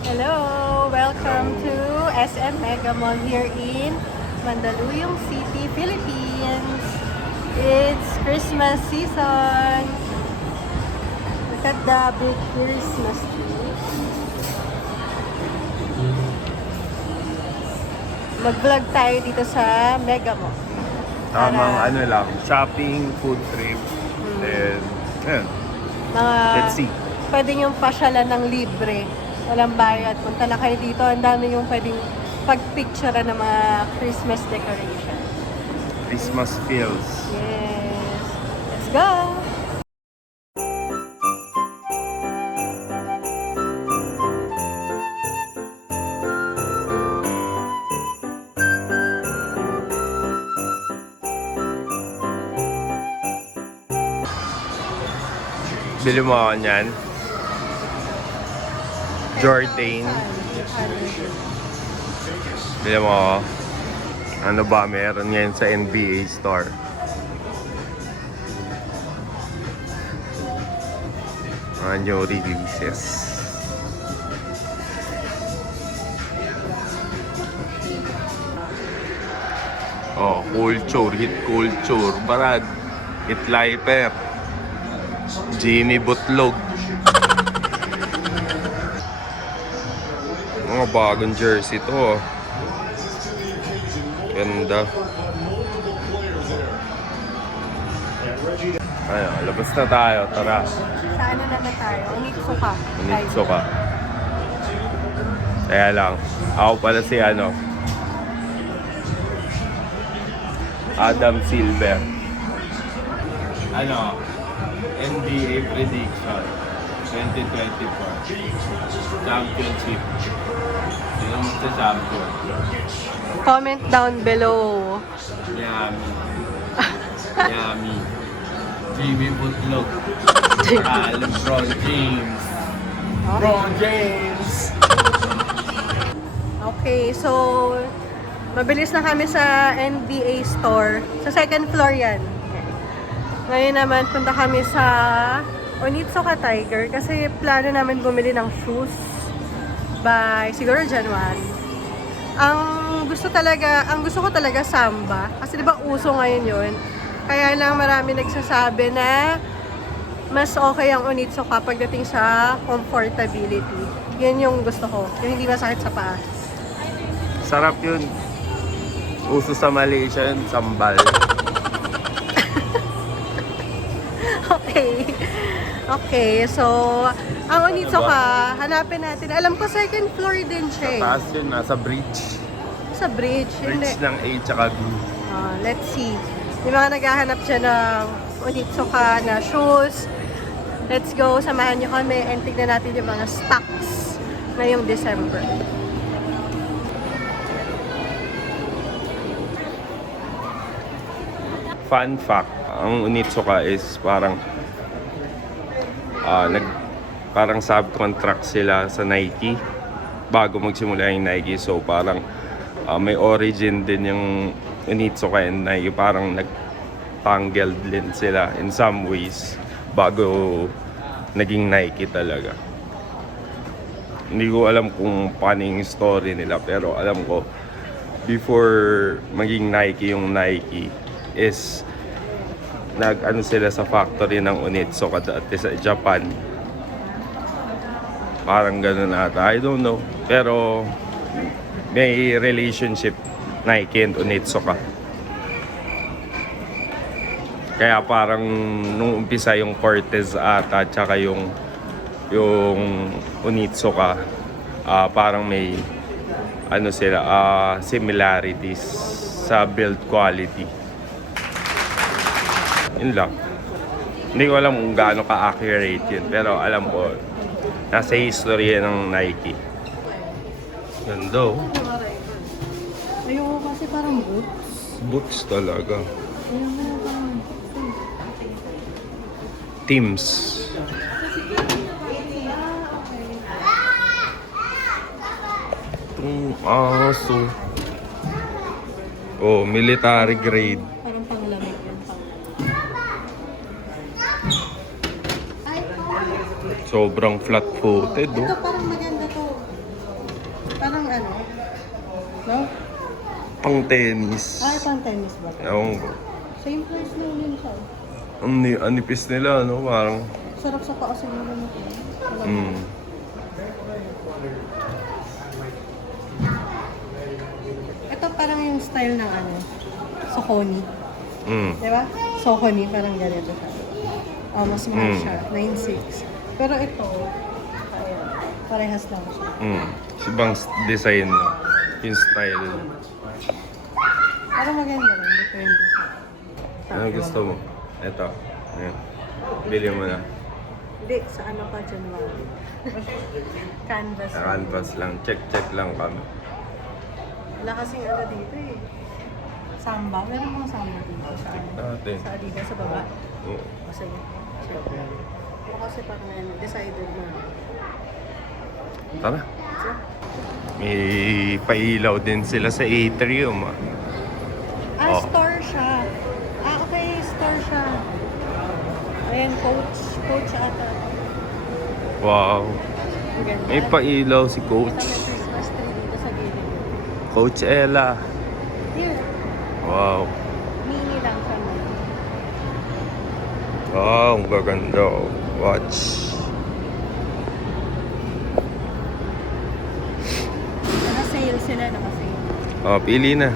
Hello! Welcome to SM Mega Mall here in Mandaluyong City, Philippines. It's Christmas season. Look at the big Christmas tree. Mag-vlog tayo dito sa Mega Mall. Tamang ano lang, shopping, food trip, and ayun, Mga let's see. pwede yung pasyalan ng libre. Walang bayad. Punta na kayo dito. Ang dami yung pwedeng pagpicture ng mga Christmas decoration. Christmas feels. Yes. Let's go! Bili mo ako niyan. Jordan. Bili mo ako. Ano ba meron ngayon sa NBA store? Mga new releases. Oh, culture, hit culture. Barad, hit lifer. Jimmy Butlog. Mga bagong jersey to. Ganda. Ayun, labas na tayo. Tara. Sa ano naman tayo? Onitsuka. Unitso ka. Kaya lang. Ako pala si Adam Silver. NBA prediction 2024 championship. Sino magsa-champion? Comment down below. Miami. Jimmy Butlog. LeBron James. LeBron James. Okay, so mabilis na kami sa NBA store. Sa second floor yan. Ngayon naman punta kami sa Onitsuka Tiger kasi plano namin bumili ng shoes by siguro January. Ang gusto ko talaga Samba kasi 'di ba uso ngayon 'yun. Kaya lang marami nagsasabi na mas okay ang Onitsuka pagdating sa comfortability. 'Yun yung gusto ko, yung hindi masakit sa paa. Sarap yun. Uso sa Malaysia yun, sambal. Okay. Okay, so ang Onitsuka, hanapin natin. Alam ko second floor din siya. Taas yun, nasa bridge. Sa bridge. Bridge ng A tsaka B. Let's see. Yung mga naghahanap dyan ng Onitsuka na shoes. Let's go, samahan nyo kami and tignan natin yung mga stocks ngayong December. Fun fact, ang Onitsuka is parang parang subcontract sila sa Nike bago magsimula yung Nike. So parang may origin din yung Onitsuka and Nike. Parang nag-tangled din sila in some ways bago naging Nike talaga. Hindi ko alam kung paano yung story nila, pero alam ko before maging Nike yung Nike is nag-ano sila sa factory ng Onitsuka dati sa Japan. Parang gano'n ata. I don't know. Pero may relationship Nike and Onitsuka. Kaya parang nung umpisa yung Cortez ata tsaka yung Onitsuka, parang may ano sila, similarities sa build quality. Yun lang. Hindi ko alam kung gaano ka-accurate yun. Pero alam ko, nasa history ng Nike. Ganda oh. Ayoko kasi parang boots. Boots talaga. Ayoko parang Teams. Itong aso. Oh, military grade. parang panglamig yan. Sobrang flat-footed, Ito oh. parang maganda to. Parang ano? No? Pang tennis. Ay, pang tennis ba? Ewan ko. Same price lang din siya. Ang nipis nila, no? Parang, Sarap sa paa siguro nito. mm. Ito parang yung style ng ano, Saucony. Mm. Di ba? Saucony, parang ganito siya. Oh, mas mahal Mm. siya. 9,600. Pero ito, ayan, parehas lang siya. Mm. Ibang design, yung style. Parang maganda rin, depende sa... Ano gusto mo? Ito. Ayan. Bili mo na. Hindi, sa ano pa, January. Canvas. Sa canvas lang. Check lang kami. Wala kasing ano dito eh. Samba. Meron mga samba dito sa, Natin. sa Adidas sa baba. Oo. O sige. Check. O kasi parang ano, decided na. Tara. So, May pailaw din sila sa atrium. Oh. store siya. Okay, store siya. Ayan, coach. Coach ata. Wow. Ang ganda. May pailaw si Ito Coach. may Christmas tree dito sa gilid. Coach Ella. Here. Wow. Mini lang siya. Wow, ang gaganda. Watch. Naka-sale sila, naka-sale. Oh, pili na.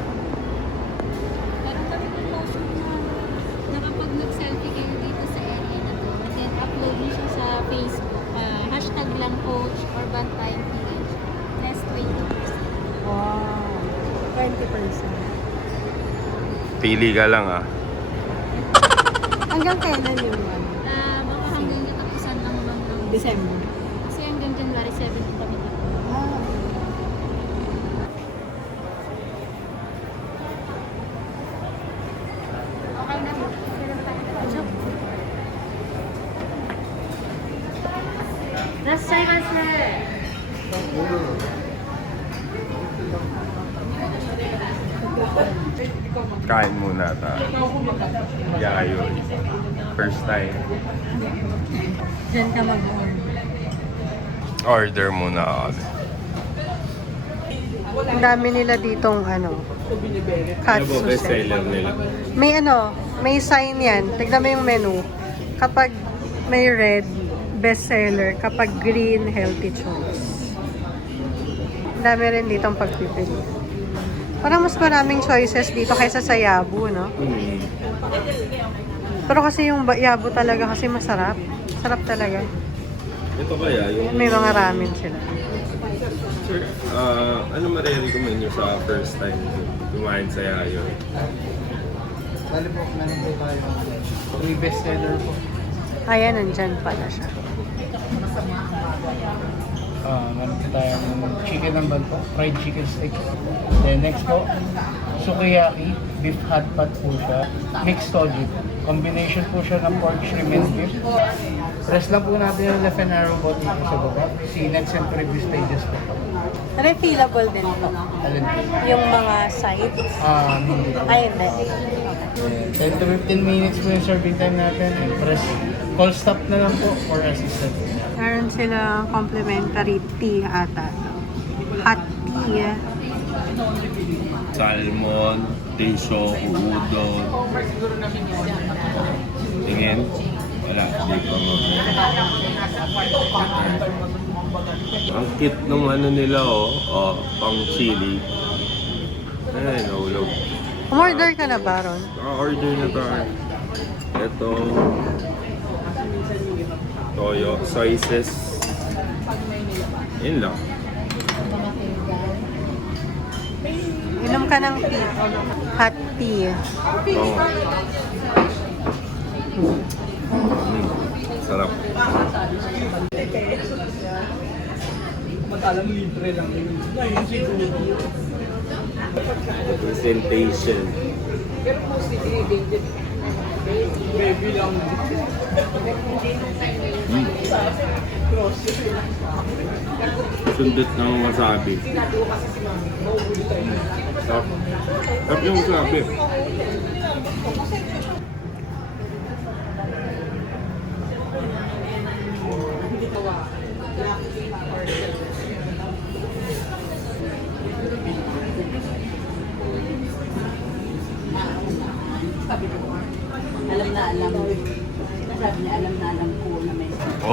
Meron kami ng motion na kapag nag-selfie kayo dito sa area na to, then upload nyo siya sa Facebook. Hashtag lang coach or Bantay PH. Less 20%. Wow. 20%. Pili ka lang ah. Hanggang kailan yung ano? Baka hanggang natapusan lang naman ng December. Kasi hanggang January 17 kami dito. Ah. Okay na po. Kain muna tayo. Yayo. First time. Diyan ka mag-order. Order muna kami. Ang dami nila ditong ano, katsu set. bestseller nila? May ano, may sign yan. Tignan mo yung menu. Kapag may red, bestseller. Kapag green, healthy choice. Ang dami rin ditong pagpipili. Parang mas maraming choices dito kaysa sa Yabu, no? Hmm. Pero kasi yung Yabu talaga kasi masarap. Sarap talaga. Ito kaya yung... May mga ramen sila. Sir, ano marirecommend nyo sa first time kumain sa Yayo? Bali po, meron po tayo. May bestseller po. Ayan, nandyan pala siya. Meron po tayong chicken nambal po, fried chicken steak. Then next po, sukiyaki, beef hot pot po siya. Mixed togi po. Combination po siya ng pork, shrimp, and beef. Rest lang po natin yung left and arrow po dito sa baba. Sinag and preview stages po. Refillable din po. Alin po? Yung mga sides. Hindi po. Ay, hindi. 10 to 15 minutes po yung serving time natin. And press call stop na lang po for assistance. Meron sila complimentary tea ata. Hot tea. Salmon, tiso, udon. Tingin? Wala, di pa ang cute nung ano nila pang chili. Ay, nahulog. Umorder ka na ba, Ron? Naka-order na tayo. Ito. Toyo, soy sauce. Yun lang. Inom ka ng tea. Hot tea. Oo. Sarap. Presentation. Sundot ng wasabi. Sarap. Sarap yung wasabi.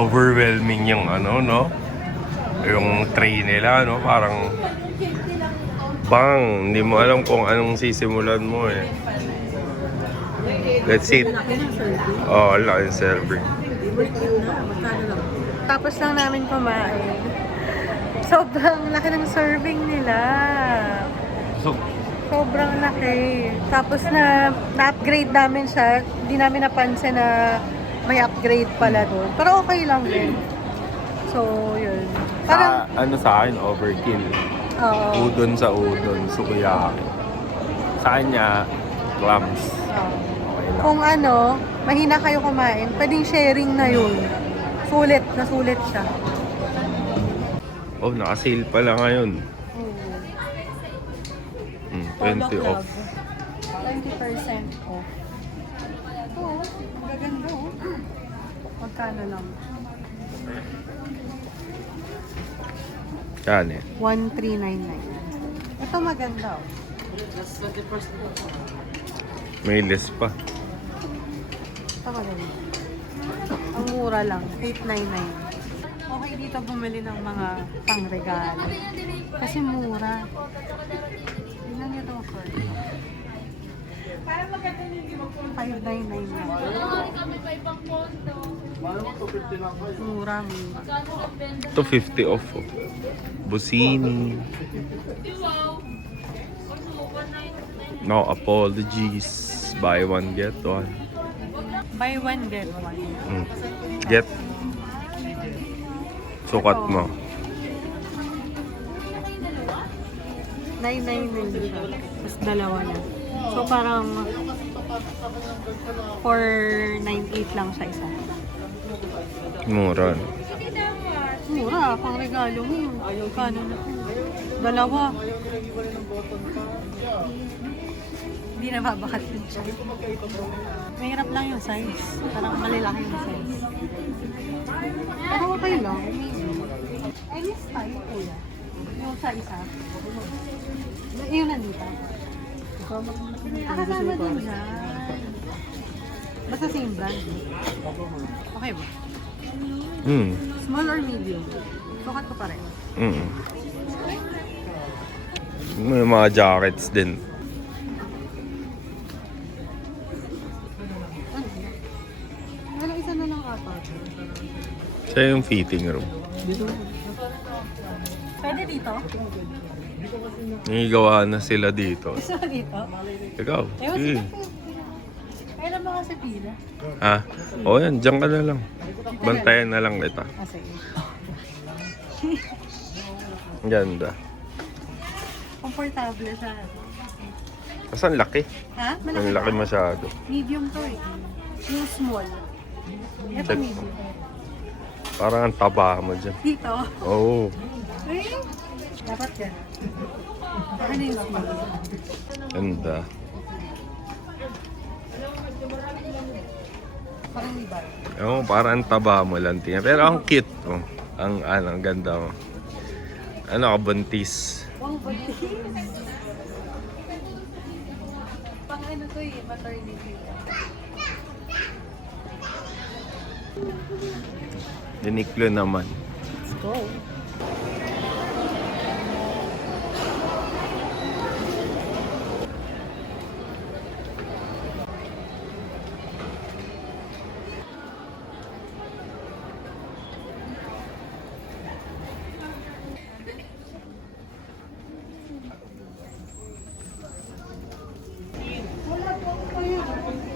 overwhelming yung ano, no? Yung tray nila, no? Parang bang, hindi mo alam kung anong sisimulan mo eh. Let's see. Oh, laki yung serving. Tapos lang namin kumain. Sobrang laki ng serving nila. So, Sobrang laki. Tapos na-upgrade namin siya. Hindi namin napansin na may upgrade pala doon. Pero okay lang din. So, yun. Parang, ano sa akin, overkill. oo. Udon sa udon, sukiyaki. Sa kanya, clams. Oo. Okay lang. Kung ano, mahina kayo kumain, pwedeng sharing na yun. Nasulit siya. Oh, naka-sale pala ngayon. 20 off. 20% off. Oo, magaganda oh. Magkano lang? Yan eh. 1399. Ito maganda oh. May less pa. Ito maganda. Ang mura lang, 899. Okay dito bumili ng mga pangregalo. Kasi mura. Ilan niya ito for? 599 na. Mura. 250 off. Oh. Busini. No apologies. Buy one, get one. Buy one, get one. Get. Sukat mo. 999 siya. Tapos dalawa na. So parang 498 lang siya isa. Mura. Mura, pang regalo mo. Kano na? Dalawa. Hindi na babakat yun siya. Mahirap lang yung size. Parang malilaki yung size. Pero okay lang. I miss tayo, kuya. Yung sa isa. Yung nandito. Kasama din yan. Basta same brand. Okay ba? Small or medium? Sukat ko pa rin. May mga jackets din. Wala, isa na lang ata. Siya yung fitting room. Pwede dito? Nangigawa na sila dito. Gusto mo dito? Ikaw, Ewan sige. sila. Kailan ba kasi pila? Ha? O yan, dyan ka na lang. Bantayan na lang kita. Ah, sige. Ganda. Komportable siya. Kasi ang laki. Ha? Ang laki ba? masyado. Medium to eh. Yung small. Ito Check. medium. Parang ang taba mo dyan. Dito? Oo. Eh? Dapat yan. Ano yung small? Ganda. Parang iba. Oo, parang ang taba mo lang tingnan. Pero ang cute mo. Ang ganda mo. Ano ka, buntis? Wow, buntis! Pang ano to eh, maternity. Uniqlo naman. Let's go.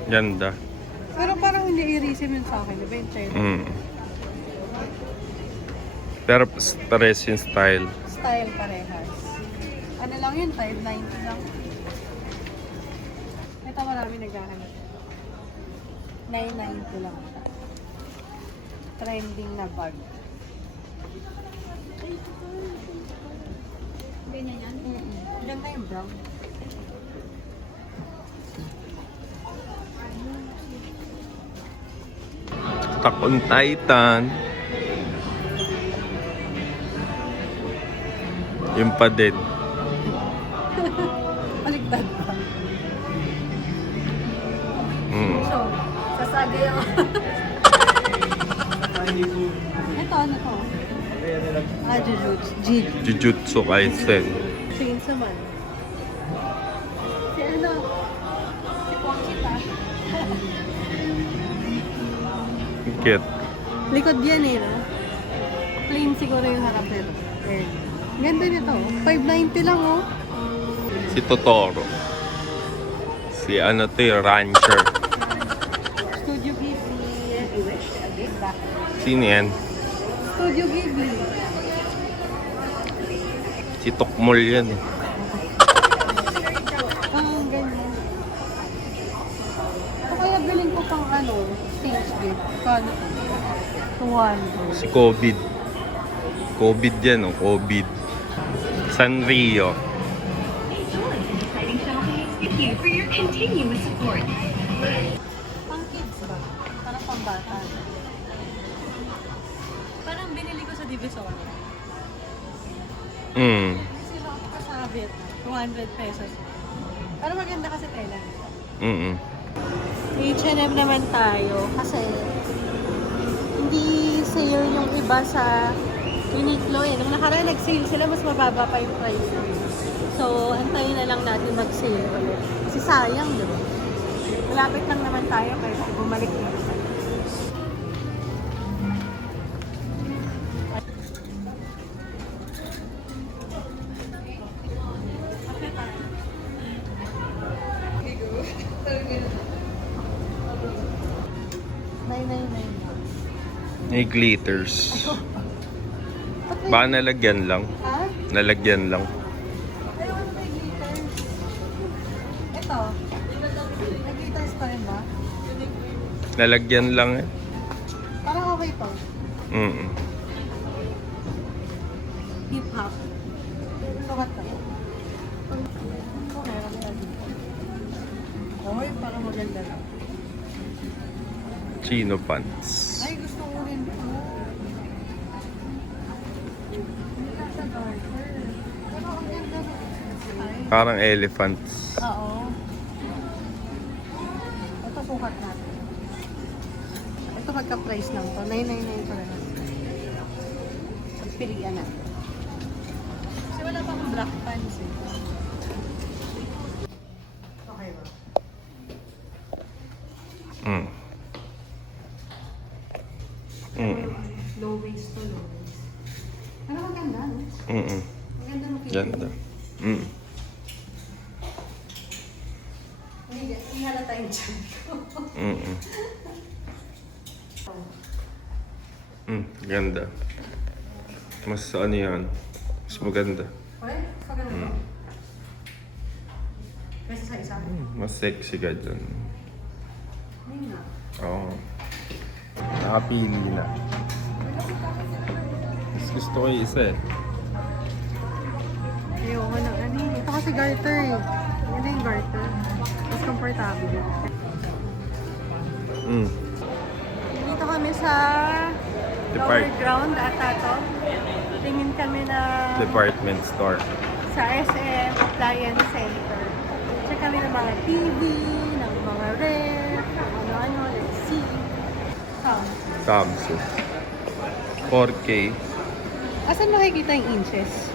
Ganda. Pero parang hindi i-receive yun sa akin, 20. Pero pares yung style. Style parehas. Ano lang yun, 590 lang. Ito marami naghahanap. 990 lang. Trending na bag. Ganyan yan. Ganda yung brown. Attack on Titan. Yung pa din. Baligtad pa. Mm. So, sasagay ako. Ito, ano to? Jujutsu. Jujutsu Kaisen. Chains naman. Si ano? Si Kwangkita. Cute. Likod yan eh, no? Plain siguro yung harap nito. Ganda nito. 590 lang, oh. Si Totoro. Si ano to yung rancher. Studio Ghibli. Sino yan? Studio Ghibli. Si Tokmol yan eh. Ganyan. O kaya bilhin ko pang ano, stage gift. Kano? 200. Si COVID. COVID yan oh, COVID. Sanrio. For your continuous support. Pang kids ba? Parang pang bata. Parang binili ko sa Divisoria. Sila ako kasabit. 200 pesos. Pero maganda kasi tela. H&M naman tayo kasi hindi sale yung iba sa Uniqlo eh. Nung nakaraan nag-sale sila, mas mababa pa yung price. So, antayin na lang natin mag-sale ulit. Kasi sayang, di ba? Malapit lang naman tayo kaya bumalik na. May glitters. Ba't may- Baka nalagyan lang. Ha? Nalagyan lang. Ayaw ano may glitters. Ito. May glitters pa rin ba? Nalagyan lang eh. Parang okay to. Hip hop. Sukat to. Meron ka dito. Oy, parang maganda lang. Chino pants. Ay, gusto ko rin to. Hindi lang sa darker. Pero ang ganda ng style. Parang elephants. Oo. Ito sukat natin. Ito magka-price lang to. 999 pa rin. Pagpilian natin. Kasi wala pa akong black pants eh. Okay ba? Low waist to low waist. Ano maganda, no? Maganda mo Ganda. Hindi halata yung chan ko. Ganda. Mas ano yan? Mas maganda. Okay? Maganda. Kaysa sa isa. Mas sexy ka dyan. Hindi nga. Oo. Nakapili na. Mas gusto ko yung isa eh. Ayoko na. Ano yun? Ito kasi garter eh. Ano yung garter? Mas comfortable. Dito kami sa lower ground ata to. Tingin kami na Department store. sa SM Appliance Center. Check kami ng mga TV, ng mga ref, ano-ano, let's see. Samsung. 4K. Asan makikita yung inches?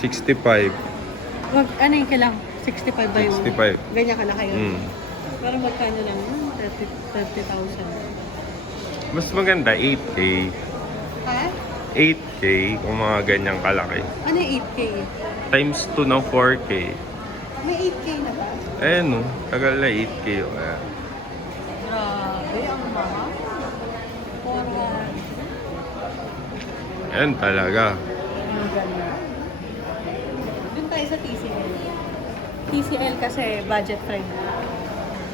65. Wag, ano yung kailang? 65 ba yung? 65. Ganyan kalaki yun. Mm. Parang magkano lang yun? 30,000. Mas maganda 8K. Ha? 8K kung mga ganyang kalaki. Ano yung 8K? Times 2 ng 4K. May 8K na ba? Eh no, tagal na 8K. Oh. Ayan. Grabe, ang mahal. 400. Ayan talaga. Ang ganda. Doon tayo sa TCL. TCL kasi budget friendly.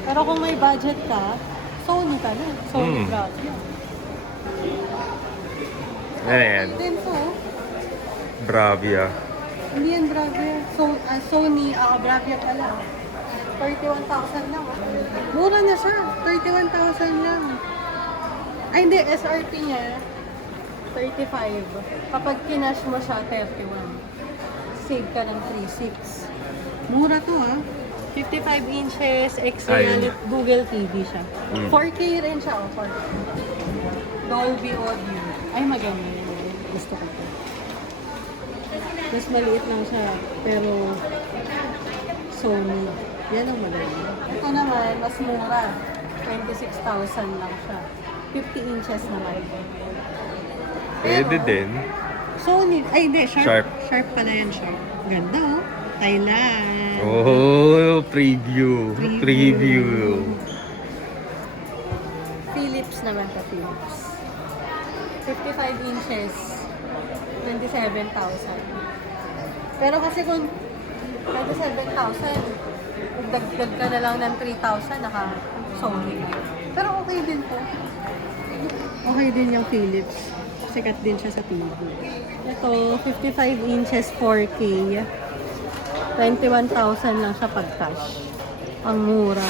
Pero kung may budget ka, Sony ka na. Sony Bravia. Ayan. Then po, Bravia. hindi yan Bravia. Sony, Bravia pala. 31,000 lang. Mura na siya. 31,000 lang. Ay, hindi. SRP niya, 35. Kapag kinash mo siya, 31. Save ka ng 3,600. Mura to ha. 55 inches, XL, Ayun. Google TV siya. Mm. 4K rin siya, 4K. Dolby Audio. Ay, maganda yun. Gusto ko to. Mas maliit lang siya, pero Sony. Yan ang maganda. Ito naman, mas mura. 26,000 lang siya. 50 inches naman. Pwede din. Sony. Ay, hindi. Sharp. Sharp. Sharp pala yan, Sharp. Ganda, oh. Thailand. Oh, preview. Preview. Philips naman to, Philips. 55 inches. 27,000. Pero kasi kung 27,000, dagdag ka na lang ng 3,000, naka Sony. Pero okay din po. Okay din yung Philips. Sikat din siya sa TV. Ito, 55 inches 4K. 21,000 lang siya pag cash. Ang mura.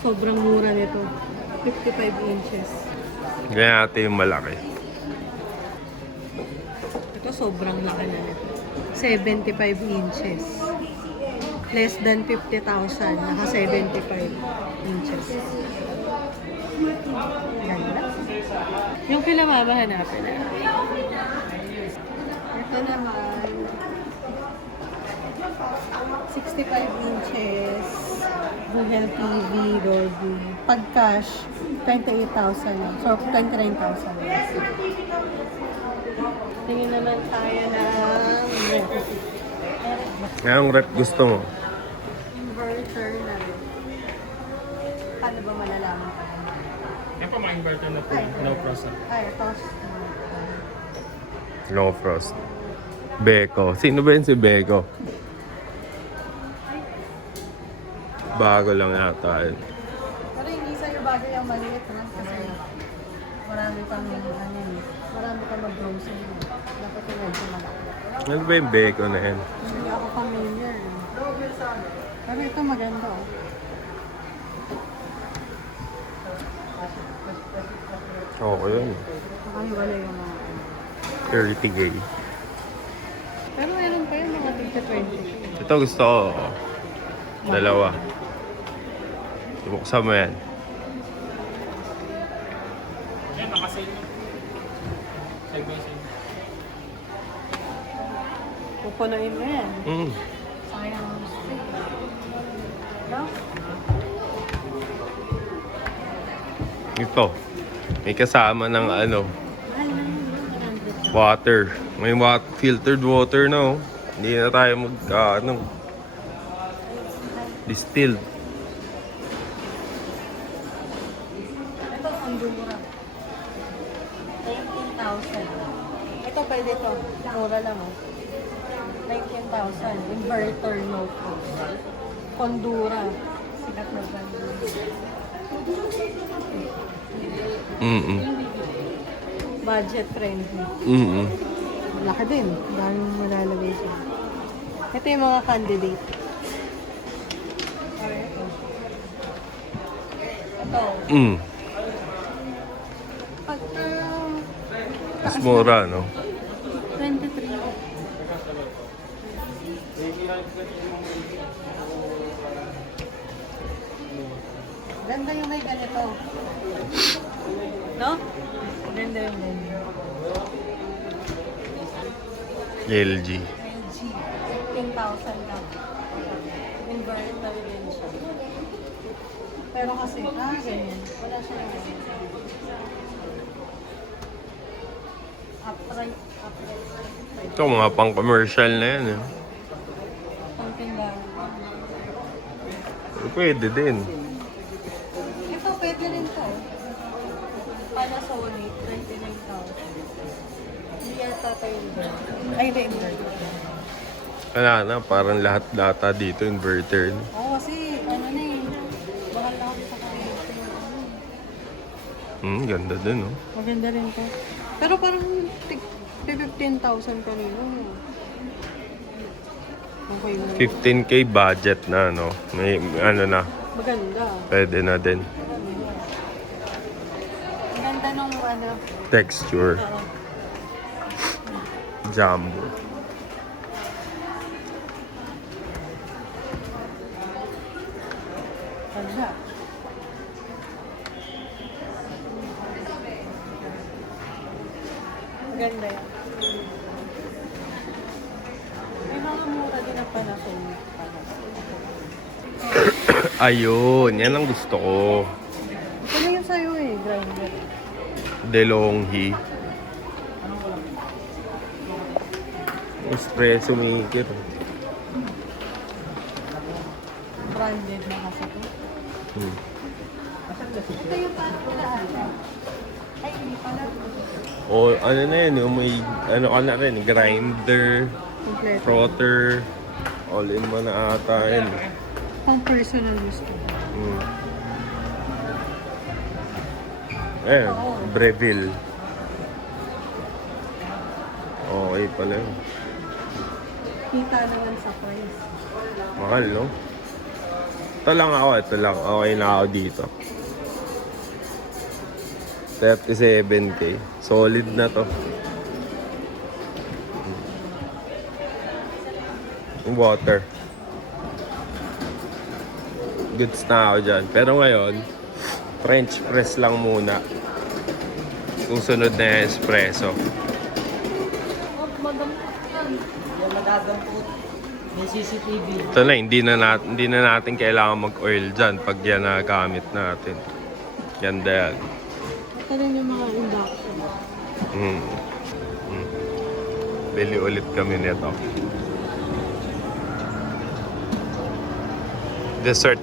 Sobrang mura nito. 55 inches. Ganyan natin yung malaki. Ito sobrang laki na nito. 75 inches. Less than 50,000. Naka 75 inches. Ganda. Yung kila hanapin na. Ito naman. 65 inches. Google TV, Dolby. Pag cash, 28,000 lang. So, 29,000 lang. Tingin naman tayo ng ref. Ngayong rep gusto mo? Inverter na rin. Paano ba malalaman? Yan pa mga inverter na po. No process. Ay, toss. No frost. Beko. Sino ba yun si Beko? Bago lang yata yun. Pero hindi sa'yo bago yung maliit na kasi marami kang marami kang mag-grocery. Dapat yung medyo malaki. Ano ba yung Beko na yan? Hindi ako familiar. Pero ito maganda, oh. Oo, yun. Nakahiwala yung mga 30K. Pero meron pa yung mga tigta 20. Ito gusto ko. Dalawa. Ibuksan mo yan. Yan, nakasale na. Side by side. Pupunuin mo yan. Mm. Sayang ang steak. No? Ito. May kasama ng ano, Mahal na yun. 100 water. May filtered water na oh. Hindi na tayo distilled. Ito, ang mura. 19,000. Ito, pwede ito. Mura lang, oh. 19,000. Inverter notebook. Condura. Sikat na brand. Mm-mm. Budget friendly. Mm-mm. Laki din. Daming malalagay siya. Ito yung mga candidate. Ito. Mm. Pagka... Mas mura, no? 23. Ganda yung may ganito. No? Ganda yung ganito. LG. LG. 15,000 lang. Inverter din siya. Pero kasi, ganyan. Wala siya na upright. Ito, mga pang-commercial na yan. Eh. Pangtindahan. Pwede din. Ito, pwede rin to. Panasonic, 29,000. Hindi yata tayo inverter. Ay, inverter. Wala na, parang lahat data dito inverter. Oo, kasi ano na eh. Mahal na ako sa kuryente. Ganda din, no? Maganda rin to. Pero parang 15,000 kanina. Okay na. 15K budget na, no? May ano na, Maganda. pwede na din. Ang ganda nung ano. Texture. Jumbo. Ganda. Maganda yan. May mga mura din na Panasonic. Ayun, yan ang gusto ko. Ito na yung sa'yo eh, grinder. DeLonghi. Espresso maker. Branded na kasi ito. Hmm. Ito yung patulaan. Ay, hindi pala. O ano na yan, yung may ano ka na rin, grinder, Kompleto. frotter, all in one na ata yun. Pang personal use ko. Hmm. Eh, Breville. Okay pala yun. Kita naman sa price. Mahal, no? Ito lang ako, ito lang. Okay na ako dito. 37K. Solid na to. Yung water. Goods na ako dyan. Pero ngayon, French press lang muna. Yung sunod na yung espresso. May CCTV. Ito na, hindi na natin kailangan mag-oil dyan pag yan na gamit natin. Ganda yan. Ito rin yung mga induction. Mm. Mm. Bili ulit kami nito. Dessert.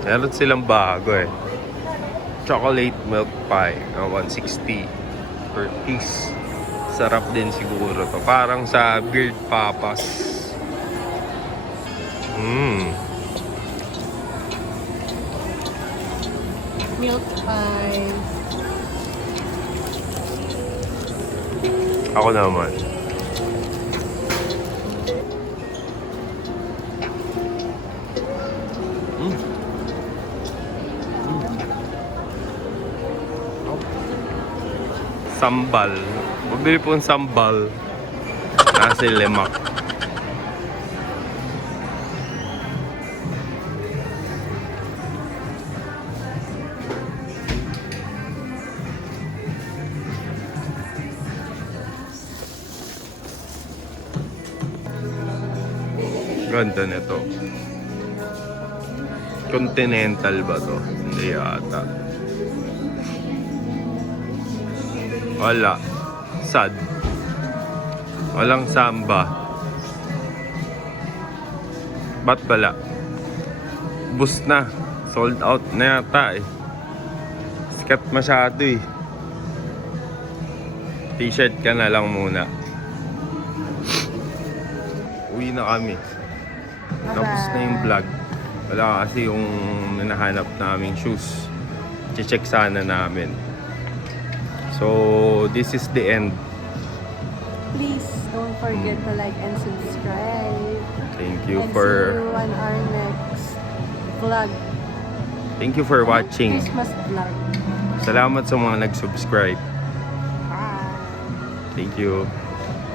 Meron silang bago eh. Chocolate milk pie na 160 per piece. Sarap din siguro to. Parang sa Beard Papas. Milk pie. Ako naman. Sambal. Mabili po ng sambal. Kasi lemak. Ganda nito. Continental ba to? Hindi yata. Wala. Sad. Walang samba. Ba't wala? Bus na. Sold out na yata eh. Sikat masyado eh. T-shirt ka na lang muna. Uwi na kami. Tapos na yung vlog. Wala kasi yung hinahanap naming shoes. Che-check sana namin. So, this is the end. Please don't forget to like and subscribe. Thank you And for see you on our next vlog. Thank you for watching. Christmas vlog. Salamat sa mga nag-subscribe. Bye. Thank you.